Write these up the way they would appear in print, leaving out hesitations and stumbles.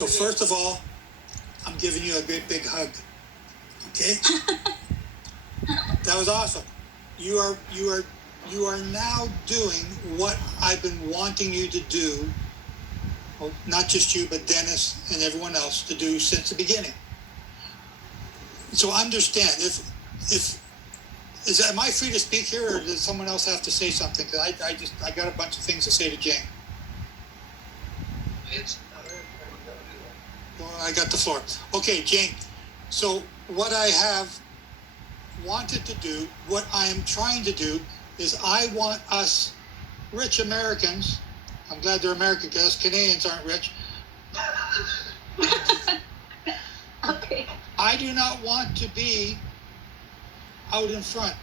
So first of all, I'm giving you a great big hug. Okay? That was awesome. You are now doing what I've been wanting you to do. Well, not just you, but Dennis and everyone else to do since the beginning. So understand am I free to speak here, or does someone else have to say something? Because I got a bunch of things to say to Jane. Well, I got the floor. Okay, Jane. So what I have wanted to do, what I am trying to do, is I want us rich Americans, I'm glad they're American because us Canadians aren't rich. Okay. I do not want to be out in front.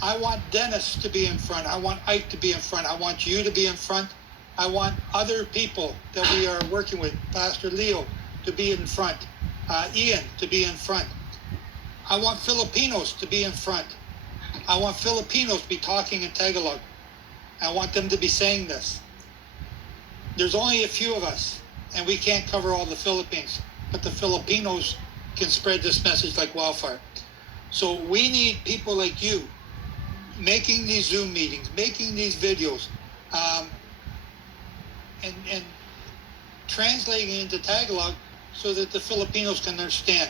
I want Dennis to be in front. I want Ike to be in front. I want you to be in front. I want other people that we are working with, Pastor Leo, to be in front. Ian to be in front. I want Filipinos to be in front. I want Filipinos to be talking in Tagalog. I want them to be saying this. There's only a few of us, and we can't cover all the Philippines, but the Filipinos can spread this message like wildfire. So we need people like you making these Zoom meetings, making these videos, and translating it into Tagalog so that the Filipinos can understand.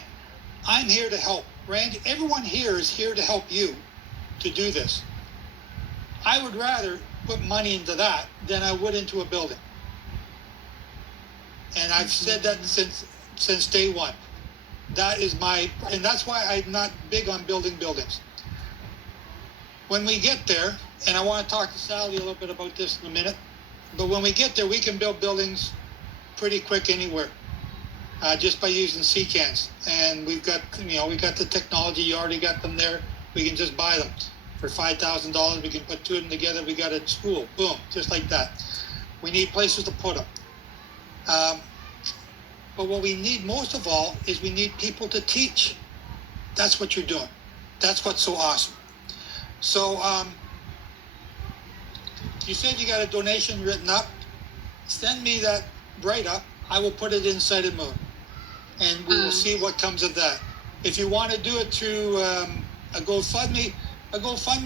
I'm here to help. Randy, everyone here is here to help you to do this. I would rather put money into that than I would into a building. And I've said that since day one. That is and that's why I'm not big on building buildings. When we get there, and I want to talk to Sally a little bit about this in a minute, but when we get there, we can build buildings pretty quick anywhere, just by using CCANs. And we got the technology. You already got them there. We can just buy them for $5,000. We can put two of them together. We got a school, boom, just like that. We need places to put them. But what we need most of all is we need people to teach. That's what you're doing. That's what's so awesome. So you said you got a donation written up. Send me that write-up. I will put it in Sighted Moon, and we will see what comes of that. If you want to do it through a GoFundMe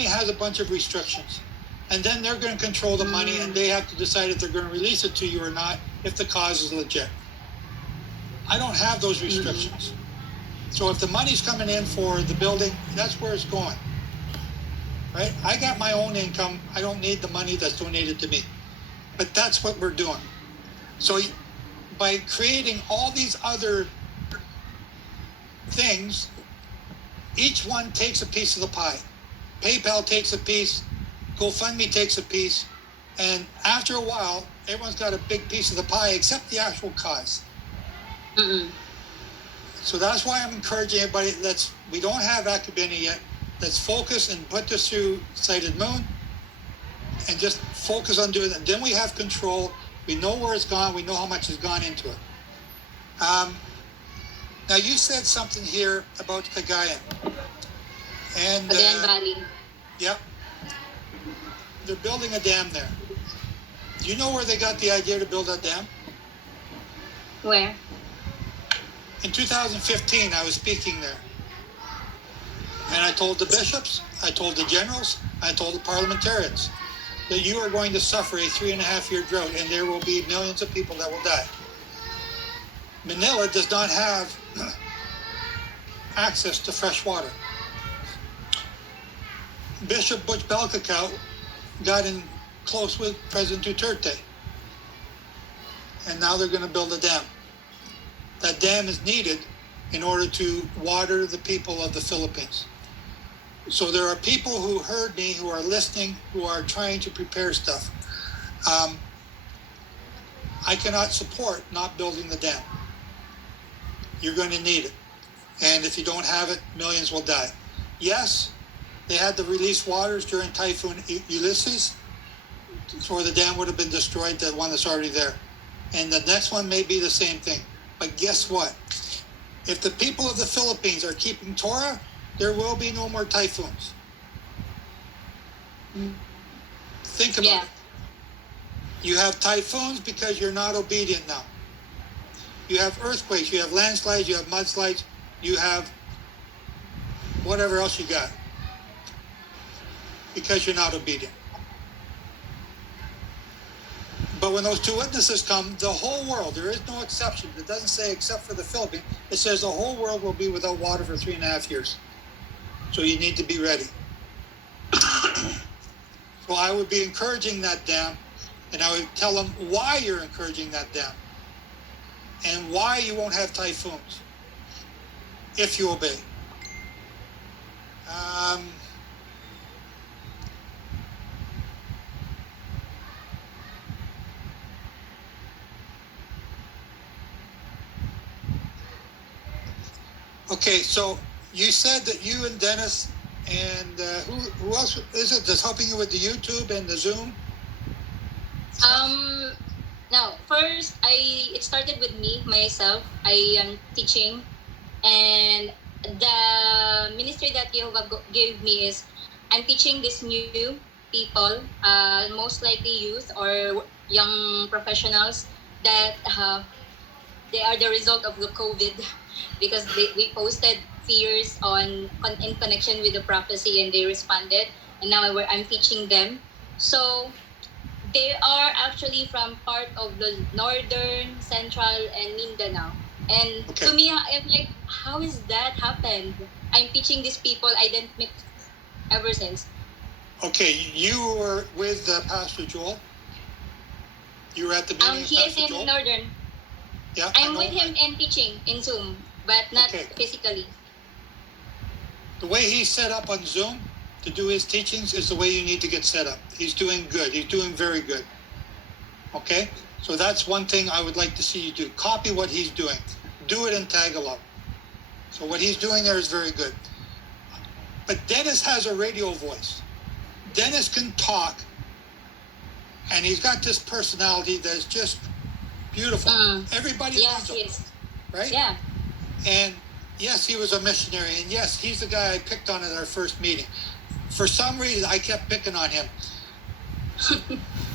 has a bunch of restrictions. And then they're going to control the money, and they have to decide if they're going to release it to you or not, if the cause is legit. I don't have those restrictions. So if the money's coming in for the building, that's where it's going. Right? I got my own income. I don't need the money that's donated to me. But that's what we're doing. So by creating all these other things, each one takes a piece of the pie. PayPal takes a piece, GoFundMe takes a piece, and after a while, everyone's got a big piece of the pie except the actual cause. So that's why I'm encouraging everybody. We don't have Akabini yet. Let's focus and put this through Sighted Moon and just focus on doing it. And then we have control. We know where it's gone. We know how much has gone into it. Now, you said something here about Cagayan. And Valley. Yep. They're building a dam there. Do you know where they got the idea to build that dam? Where? In 2015, I was speaking there. And I told the bishops, I told the generals, I told the parliamentarians that you are going to suffer a 3.5-year drought, and there will be millions of people that will die. Manila does not have access to fresh water. Bishop Butch Belcacao got in close with President Duterte. And now they're going to build a dam. That dam is needed in order to water the people of the Philippines. So there are people who heard me, who are listening, who are trying to prepare stuff. I cannot support not building the dam. You're going to need it. And if you don't have it, millions will die. Yes, they had to release waters during Typhoon Ulysses, or the dam would have been destroyed, the one that's already there. And the next one may be the same thing. But guess what? If the people of the Philippines are keeping Torah, there will be no more typhoons. Think about it. You have typhoons because you're not obedient now. You have earthquakes, you have landslides, you have mudslides, you have whatever else you got because you're not obedient. But when those two witnesses come, the whole world, there is no exception. It doesn't say except for the Philippines. It says the whole world will be without water for 3.5 years. So you need to be ready. So I would be encouraging that dam, and I would tell them why you're encouraging that dam and why you won't have typhoons if you obey. Okay, so you said that you and Dennis and who else is it that's helping you with the YouTube and the Zoom? Now, first, it started with me, myself. I am teaching, and the ministry that Jehovah gave me is I'm teaching these new people, most likely youth or young professionals that they are the result of the COVID because we posted fears in connection with the prophecy and they responded, and now I'm teaching them. So they are actually from part of the northern, central, and Mindanao. And Okay. to me, I'm like, how is that happened? I'm teaching these people I didn't meet ever since. Okay, you were with Pastor Joel. You were at the meeting of He Pastor is in Joel. Northern. Yeah, I'm with him in teaching in Zoom, but not Okay. physically. The way he's set up on Zoom to do his teachings is the way you need to get set up. He's doing good. He's doing very good. Okay? So that's one thing I would like to see you do. Copy what he's doing. Do it in Tagalog. So what he's doing there is very good. But Dennis has a radio voice. Dennis can talk, and he's got this personality that's just beautiful. Everybody loves him. Yes. Right? Yeah. And yes, he was a missionary, and yes, he's the guy I picked on at our first meeting. For some reason, I kept picking on him.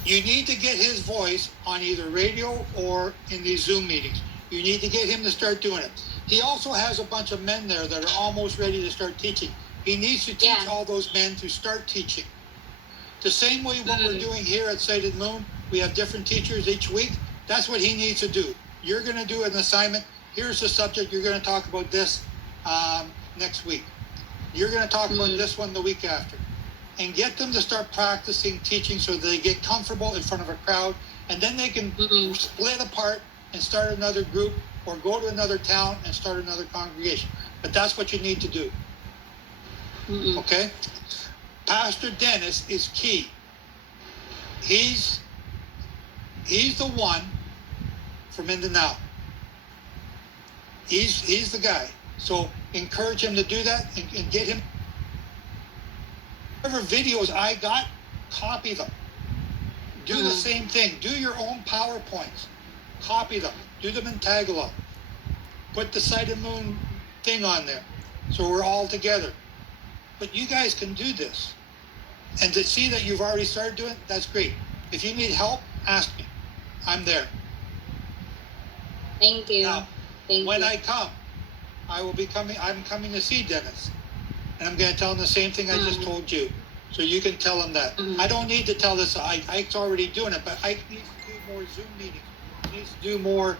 You need to get his voice on either radio or in these Zoom meetings. You need to get him to start doing it. He also has a bunch of men there that are almost ready to start teaching. He needs to teach all those men to start teaching. The same way what we're doing here at Sighted Moon, we have different teachers each week. That's what he needs to do. You're going to do an assignment. Here's the subject. You're going to talk about this next week. You're going to talk about this one the week after. And get them to start practicing teaching so they get comfortable in front of a crowd. And then they can split apart and start another group or go to another town and start another congregation. But that's what you need to do. Okay? Pastor Dennis is key. He's the one from Mindanao. He's the guy. So encourage him to do that and get him. Whatever videos I got, copy them. Do the same thing. Do your own PowerPoints. Copy them. Do them in Tagalog. Put the Sighted Moon thing on there so we're all together. But you guys can do this. And to see that you've already started doing it, that's great. If you need help, ask me. I'm there. Thank you. Now, when I come, I'm coming to see Dennis. And I'm going to tell him the same thing I just told you. So you can tell him that. I don't need to tell this. Ike's already doing it, but Ike needs to do more Zoom meetings. He needs to do more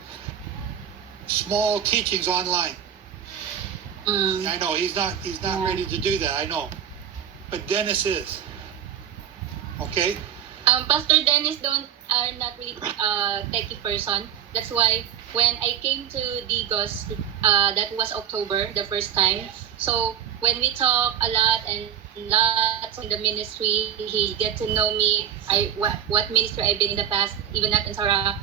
small teachings online. I know he's not ready to do that. I know. But Dennis is. Okay? Pastor Dennis are not really techie person. That's why when I came to Digos, that was October, the first time. So when we talk a lot and lots in the ministry, he get to know me. What ministry I've been in the past, even not in Sarah.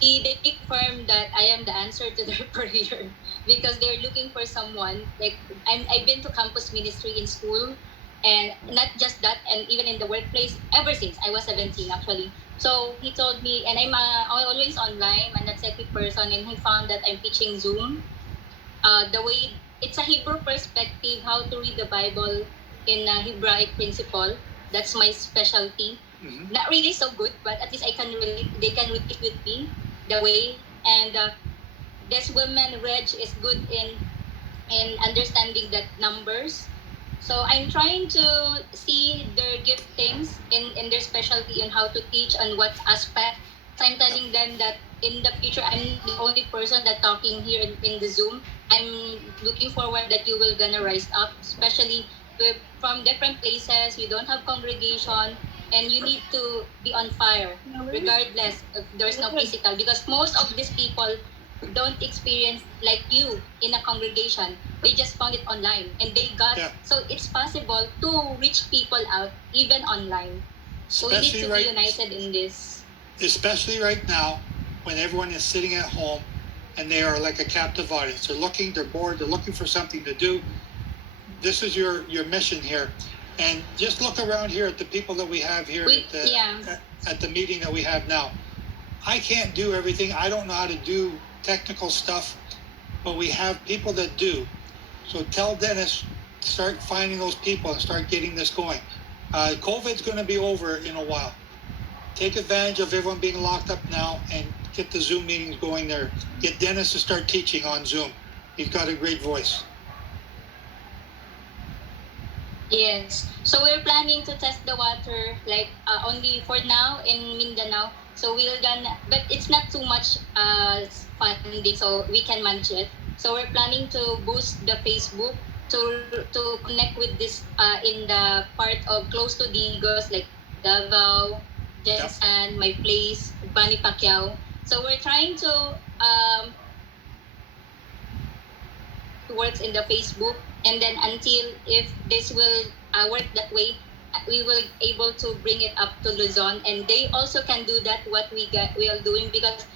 They confirm that I am the answer to their prayer because they're looking for someone. Like I've been to campus ministry in school. And not just that, and even in the workplace, ever since I was 17 actually. So he told me, and I'm always online, I'm not techie person, and he found that I'm teaching Zoom. The way, it's a Hebrew perspective, how to read the Bible in a Hebraic principle. That's my specialty. Not really so good, but at least I can relate, they can relate with me the way. And this woman Reg is good in understanding that numbers. So I'm trying to see their giftings in their specialty and how to teach on what aspect. So I'm telling them that in the future I'm the only person that talking here in the Zoom. I'm looking forward that you will gonna rise up, especially from different places. You don't have congregation and you need to be on fire regardless if there's no physical, because most of these people don't experience like you in a congregation. They just found it online and they got, Yeah. so it's possible to reach people out even online. So we need to be united in this. Especially right now when everyone is sitting at home and they are like a captive audience. They're bored, they're looking for something to do. This is your mission here. And just look around here at the people that we have here at the meeting that we have now. I can't do everything. I don't know how to do technical stuff, but we have people that do. So tell Dennis, start finding those people and start getting this going. COVID's going to be over in a while. Take advantage of everyone being locked up now and get the Zoom meetings going there. Get Dennis to start teaching on Zoom. He's got a great voice. Yes. So we're planning to test the water like only for now in Mindanao. So we're gonna, but it's not too much funding, so we can manage it. So we're planning to boost the Facebook to connect with this in the part of close to Digos like Davao, Jensen, my place, Manny Pacquiao. So we're trying to works in the Facebook, and then until if this will work that way, we will able to bring it up to Luzon, and they also can do that what we are doing, because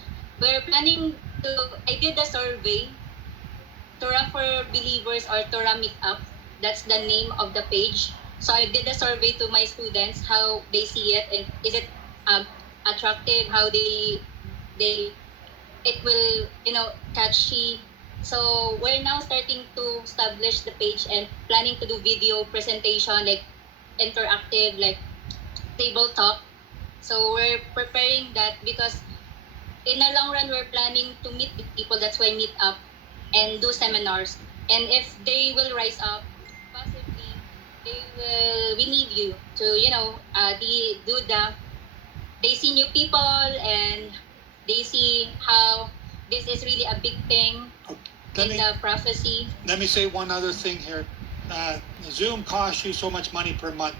we're planning to. I did a survey, Torah for Believers or Torah Meetup. That's the name of the page. So I did a survey to my students how they see it and is it attractive, how they it will catchy. So we're now starting to establish the page and planning to do video presentation like interactive like table talk. So we're preparing that because in the long run we're planning to meet with people. That's why meet up and do seminars. And if they will rise up, possibly they will. We need you to they see new people and they see how this is really a big thing in the prophecy. Let me say one other thing here. Zoom costs you so much money per month.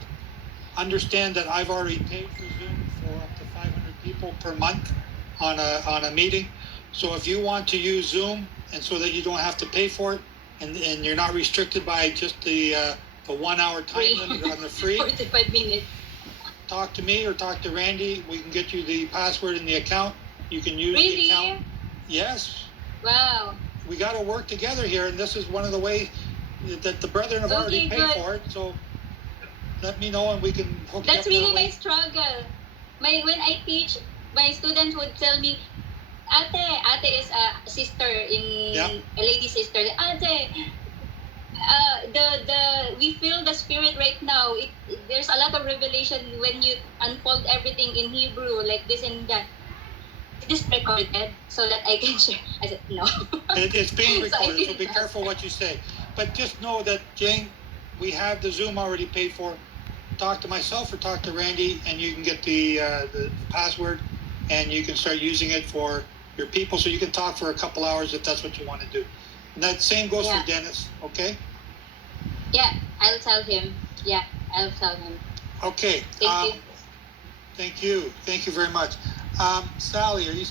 Understand that I've already paid for Zoom for up to 500 people per month on a meeting. So if you want to use Zoom and so that you don't have to pay for it and you're not restricted by just the 1 hour time limit on the free 45 minutes. Talk to me or talk to Randy. We can get you the password and the account. You can use the account. Yes. Wow. We got to work together here, and this is one of the ways that the brethren have already paid for it. So let me know, and we can hook you up. That's really my struggle. When I teach, my students would tell me, Ate is a sister a lady sister. Ate, we feel the spirit right now. There's a lot of revelation when you unfold everything in Hebrew like this and that. Is this recorded so that I can share? I said no. It's being recorded, so be careful what you say. But just know that, Jane, we have the Zoom already paid for. Talk to myself or talk to Randy, and you can get the password, and you can start using it for your people, so you can talk for a couple hours if that's what you want to do. And that same goes for Dennis, okay? Yeah, I'll tell him. Yeah, I'll tell him. Okay. Thank you. Thank you. Thank you very much. Sally, are you